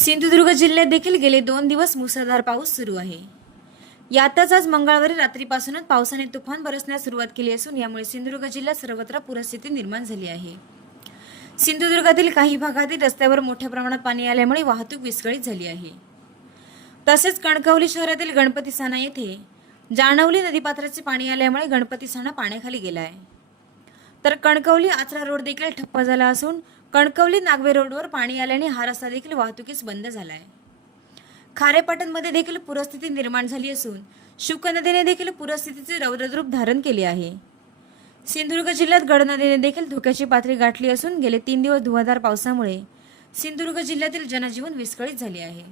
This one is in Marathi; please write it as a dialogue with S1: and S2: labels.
S1: सिंधुदुर्ग जिल्ह्यात देखील गेले दोन दिवस मुसळधार पाऊस सुरू आहे. यातच आज मंगळवारी रात्रीपासूनच पावसाने तुफान बरसण्यास सुरुवात केली असून यामुळे सिंधुदुर्ग जिल्ह्यात सर्वत्र पूरस्थिती निर्माण झाली आहे. सिंधुदुर्गातील काही भागातील रस्त्यावर मोठ्या प्रमाणात पाणी आल्यामुळे वाहतूक विस्कळीत झाली आहे. तसेच कणकवली शहरातील गणपती साना येथे जाणवली नदीपात्राचे पाणी आल्यामुळे गणपती साना पाण्याखाली गेला आहे. तर कणकवली आचरा रोड देखील ठप्प झाला असून कणकवली नागवे रोडवर पाणी आल्याने हा रस्ता देखील वाहतुकीस बंद झाला आहे खारेपाटणमध्ये देखील पूरस्थिती निर्माण झाली असून शुक नदीने देखील पूरस्थितीचे रौद्ररूप धारण केले आहे. सिंधुदुर्ग जिल्ह्यात गड नदीने देखील धोक्याची पातळी गाठली असून गेले तीन दिवस धुवाधार पावसामुळे सिंधुदुर्ग जिल्ह्यातील जनजीवन विस्कळीत झाले आहे.